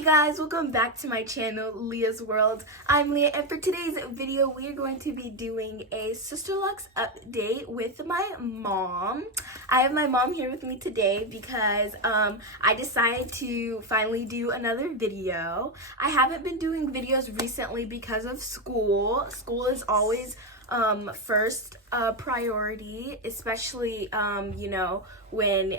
Hey guys, welcome back to my channel, Leah's World. I'm Leah, and for today's video, we are going to be doing a Sisterlocks update with my mom. I have my mom here with me today because I decided to finally do another video. I haven't been doing videos recently because of school. School is always first priority, especially when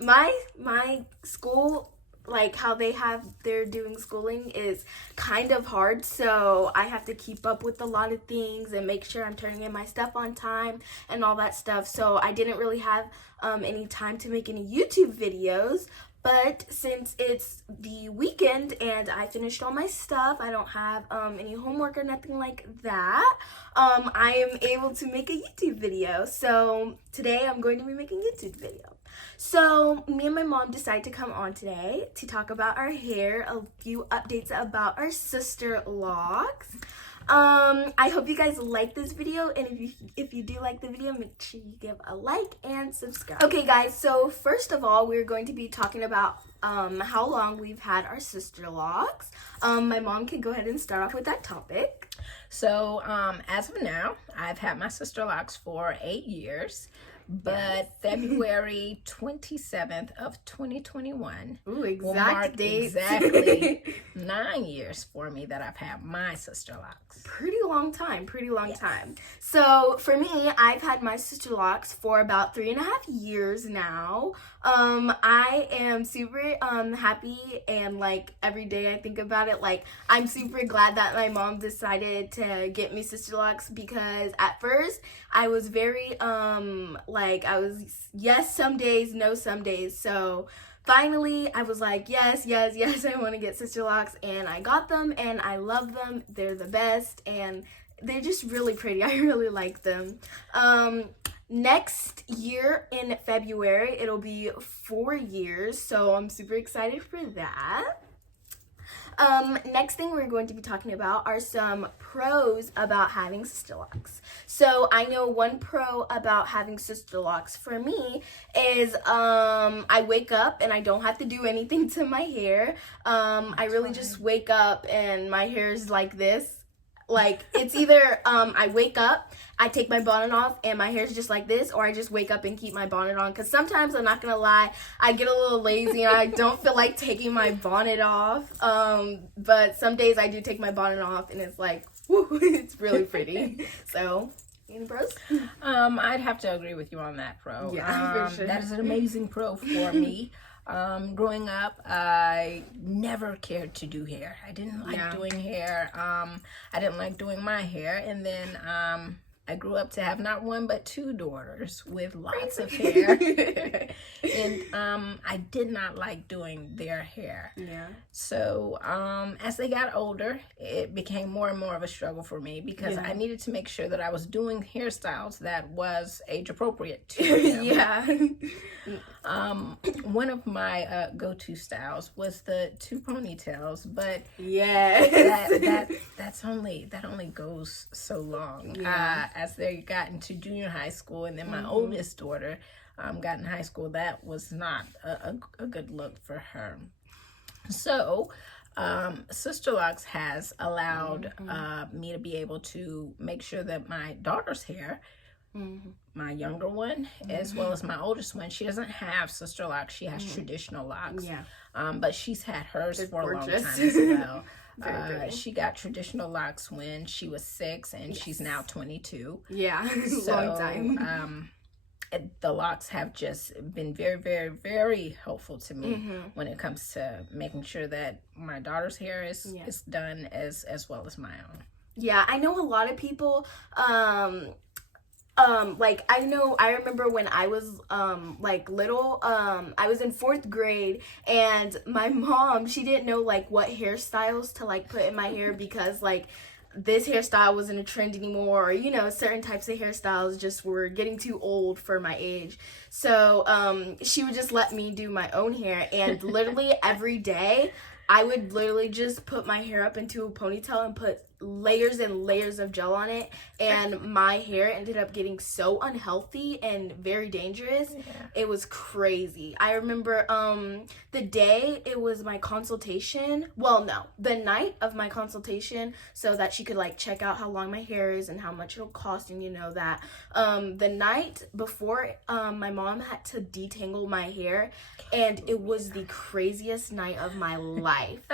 my school, like how they're doing schooling is kind of hard, so I have to keep up with a lot of things and make sure I'm turning in my stuff on time and all that stuff. So I didn't really have any time to make any YouTube videos. But since it's the weekend and I finished all my stuff, I don't have any homework or nothing like that, I am able to make a YouTube video. So today I'm going to be making a YouTube video. So me and my mom decided to come on today to talk about our hair, a few updates about our Sisterlocks. I hope you guys like this video, and if you do like the video, make sure you give a like and subscribe. Okay guys, so first of all, we're going to be talking about how long we've had our Sisterlocks. My mom can go ahead and start off with that topic. So as of now, I've had my Sisterlocks for 8 years. But February 27th of 2021 will mark exactly 9 years for me that I've had my Sisterlocks. Pretty long time. So for me, I've had my Sisterlocks for about 3.5 years now. I am super happy, and like every day I think about it, like I'm super glad that my mom decided to get me Sisterlocks, because at first I was very I was yes some days, no some days. So finally I was like yes, I want to get Sisterlocks, and I got them and I love them. They're the best and they're just really pretty. I really like them. Next year in February it'll be 4 years, so I'm super excited for that. Next thing we're going to be talking about are some pros about having Sisterlocks. So I know one pro about having Sisterlocks for me is I wake up and I don't have to do anything to my hair. I really just wake up and my hair is like this. Like, it's either I wake up, I take my bonnet off, and my hair's just like this, or I just wake up and keep my bonnet on. Because sometimes, I'm not going to lie, I get a little lazy and I don't feel like taking my bonnet off. But some days I do take my bonnet off, and it's like, woo, it's really pretty. So, any pros? I'd have to agree with you on that pro. Yeah, for sure. That is an amazing pro for me. Growing up, I never cared to do hair. I didn't like doing hair. I didn't like doing my hair. And then I grew up to have not one but 2 daughters with lots of hair. And I did not like doing their hair. Yeah. So as they got older, it became more and more of a struggle for me, because I needed to make sure that I was doing hairstyles that was age appropriate to them. Yeah. One of my go-to styles was the 2 ponytails, but that only goes so long. As they got into junior high school, and then my oldest daughter got in high school, that was not a good look for her. So Sisterlocks has allowed me to be able to make sure that my daughter's hair, my younger one as well as my oldest one, she doesn't have Sisterlocks, she has traditional locks. But she's had hers for a long time as well. She got traditional locks when she was 6, and she's now 22. So, long time. The locks have just been very, very, very helpful to me when it comes to making sure that my daughter's hair is done as well as my own. Yeah, I know a lot of people, I remember when I was little, I was in 4th grade, and my mom, she didn't know what hairstyles to put in my hair, because this hairstyle wasn't a trend anymore, or certain types of hairstyles just were getting too old for my age. So she would just let me do my own hair, and literally every day I would literally just put my hair up into a ponytail and put layers and layers of gel on it, and my hair ended up getting so unhealthy and very dangerous. It was crazy. I remember the day it was my consultation, the night of my consultation, so that she could like check out how long my hair is and how much it'll cost, and that the night before, my mom had to detangle my hair, and it was the craziest night of my life.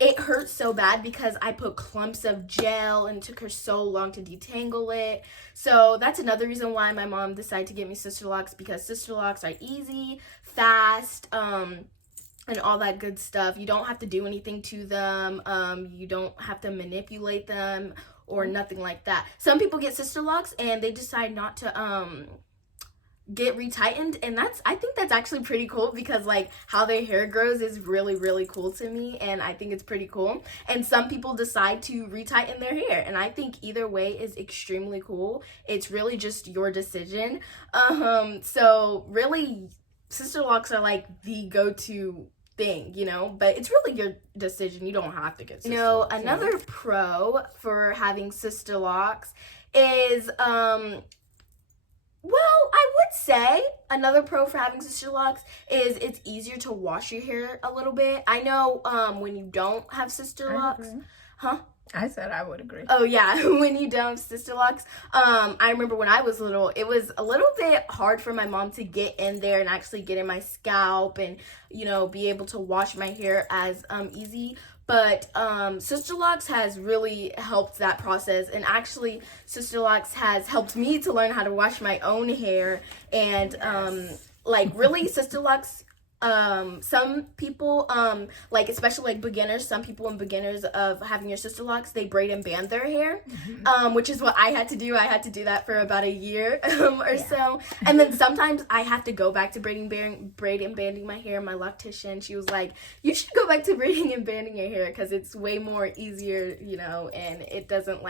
It hurt so bad because I put clumps of gel and it took her so long to detangle it. So that's another reason why my mom decided to get me Sisterlocks, because Sisterlocks are easy, fast, and all that good stuff. You don't have to do anything to them. You don't have to manipulate them or nothing like that. Some people get Sisterlocks and they decide not to get retightened, and I think that's actually pretty cool, because like how their hair grows is really, really cool to me, and I think it's pretty cool. And some people decide to retighten their hair, and I think either way is extremely cool. It's really just your decision. So really, Sisterlocks are like the go-to thing, but it's really your decision. You don't have to get Sisterlocks. Another pro for having Sisterlocks is I would say another pro for having Sisterlocks is it's easier to wash your hair a little bit. I know when you don't have Sisterlocks, I said I would agree. Oh yeah, when you don't have Sisterlocks, I remember when I was little, it was a little bit hard for my mom to get in there and actually get in my scalp and be able to wash my hair as easy. But Sisterlocks has really helped that process, and actually Sisterlocks has helped me to learn how to wash my own hair. And really, Sisterlocks, some people, especially like beginners, some people and beginners of having your Sisterlocks, they braid and band their hair, which is what I had to do. I had to do that for about a year or so. And then sometimes I have to go back to braid and banding my hair. My loctician, she was like, you should go back to braiding and banding your hair because it's way more easier, and it doesn't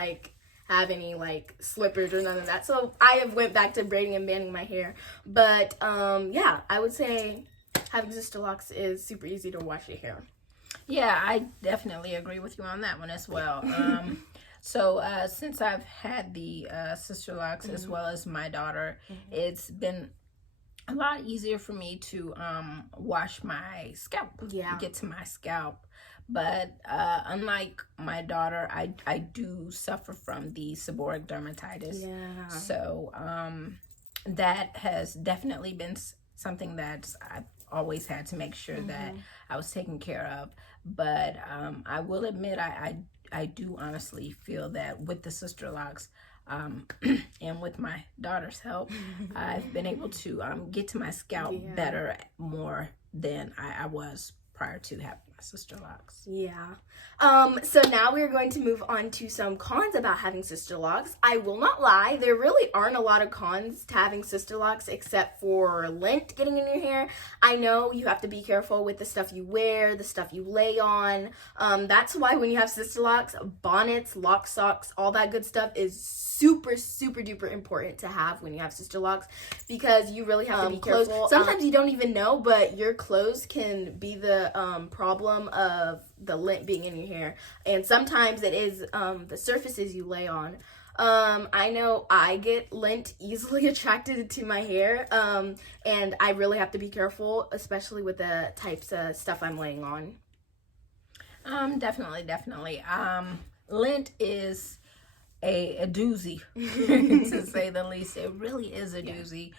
have any slippers or none of that. So I have went back to braiding and banding my hair. But I would say having Sisterlocks is super easy to wash your hair. Yeah, I definitely agree with you on that one as well. So since I've had the Sisterlocks as well as my daughter, it's been a lot easier for me to wash my scalp, get to my scalp. But unlike my daughter, I do suffer from the seborrheic dermatitis. Yeah. So that has definitely been something that I've always had to make sure that I was taken care of. But I will admit, I do honestly feel that with the Sisterlocks, and with my daughter's help, I've been able to get to my scalp better, more than I was prior to having my Sisterlocks. Yeah. So now we're going to move on to some cons about having Sisterlocks. I will not lie, there really aren't a lot of cons to having Sisterlocks except for lint getting in your hair. I know you have to be careful with the stuff you wear, the stuff you lay on. That's why when you have Sisterlocks, bonnets, lock socks, all that good stuff is super, super duper important to have when you have Sisterlocks, because you really have to be careful. Sometimes you don't even know, but your clothes can be the problem of the lint being in your hair, and sometimes it is the surfaces you lay on. I know I get lint easily attracted to my hair, and I really have to be careful, especially with the types of stuff I'm laying on. Definitely. Lint is a doozy, to say the least. It really is a doozy.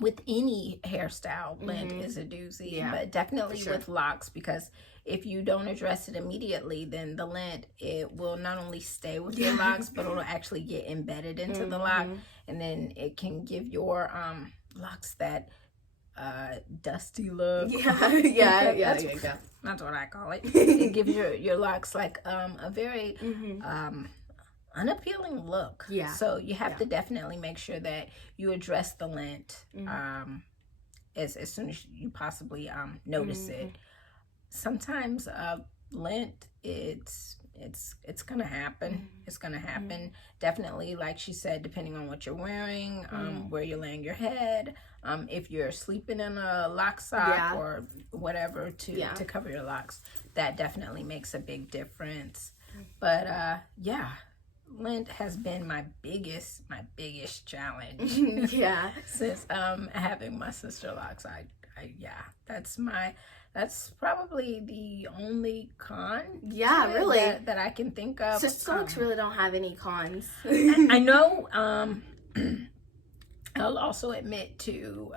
With any hairstyle, lint is a doozy, but definitely with locks, because if you don't address it immediately, then the lint, it will not only stay with your locks, but it'll actually get embedded into the lock, and then it can give your locks that dusty look. That's what I call it. It gives your locks a very unappealing look. So you have to definitely make sure that you address the lint as soon as you possibly notice it. Sometimes lint, it's it's gonna happen. It's gonna happen. Definitely, like she said, depending on what you're wearing, where you're laying your head, if you're sleeping in a lock sock or whatever to cover your locks, that definitely makes a big difference. But lint has been my biggest challenge. Since having my sister locks. That's probably the only con. Really. That I can think of. Sister locks really don't have any cons. I know. I'll also admit to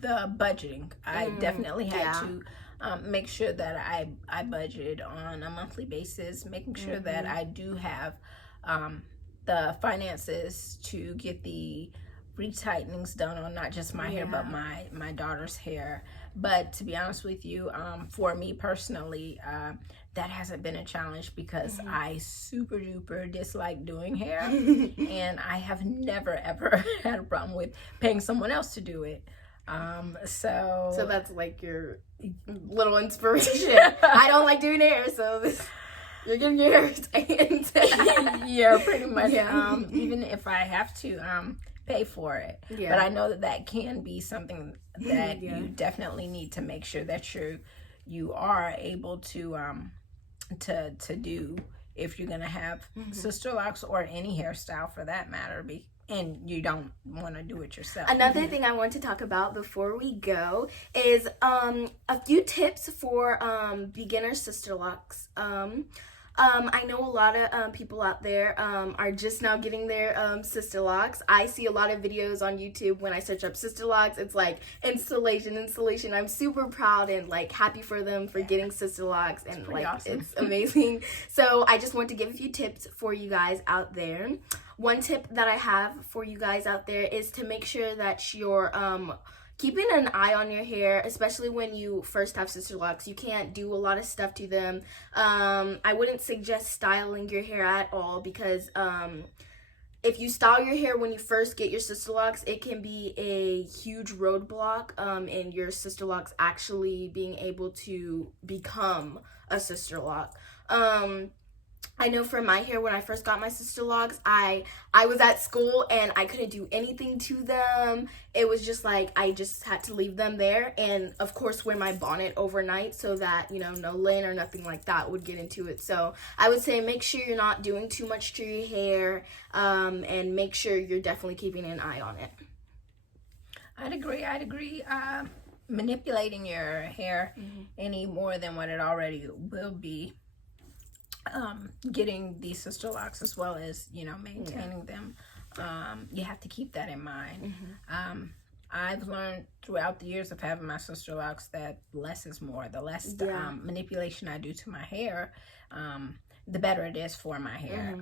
the budgeting. I definitely had to make sure that I budget on a monthly basis, making sure that I do have the finances to get the retightenings done on not just my hair but my daughter's hair. But to be honest with you, for me personally, that hasn't been a challenge because I super duper dislike doing hair and I have never ever had a problem with paying someone else to do it. So that's like your little inspiration. I don't like doing hair, so you're getting your hair retained. Yeah, pretty much. Even if I have to pay for it, but I know that can be something that you definitely need to make sure that you are able to do if you're gonna have sister locks or any hairstyle for that matter. And you don't want to do it yourself. Another thing I want to talk about before we go is a few tips for beginner sister locks. I know a lot of people out there are just now getting their sister locks. I see a lot of videos on YouTube when I search up sister locks. It's like installation. I'm super proud and like happy for them for getting sister locks, and like awesome. It's amazing. So I just want to give a few tips for you guys out there. One tip that I have for you guys out there is to make sure that you're keeping an eye on your hair, especially when you first have sister locks. You can't do a lot of stuff to them. I wouldn't suggest styling your hair at all because if you style your hair when you first get your sister locks, it can be a huge roadblock in your sister locks actually being able to become a sister lock. I know for my hair, when I first got my sister locks, I was at school and I couldn't do anything to them. It was just like I just had to leave them there, and of course wear my bonnet overnight so that, you know, no lint or nothing like that would get into it. So I would say make sure you're not doing too much to your hair, and make sure you're definitely keeping an eye on it. I'd agree. Manipulating your hair any more than what it already will be, getting these sister locks as well as, you know, maintaining them, you have to keep that in mind. I've learned throughout the years of having my sister locks that less is more. The less manipulation I do to my hair, the better it is for my hair.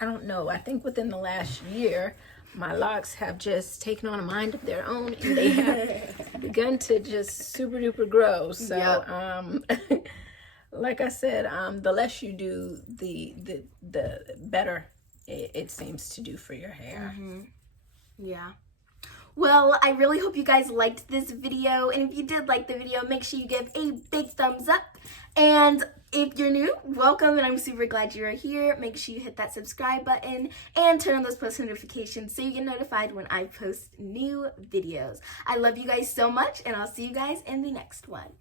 I don't know, I think within the last year my locks have just taken on a mind of their own and they have begun to just super duper grow. So like I said, the less you do, the better it seems to do for your hair. Well, I really hope you guys liked this video, and if you did like the video, make sure you give a big thumbs up. And if you're new, welcome, and I'm super glad you're here. Make sure you hit that subscribe button and turn on those post notifications so you get notified when I post new videos. I love you guys so much, and I'll see you guys in the next one.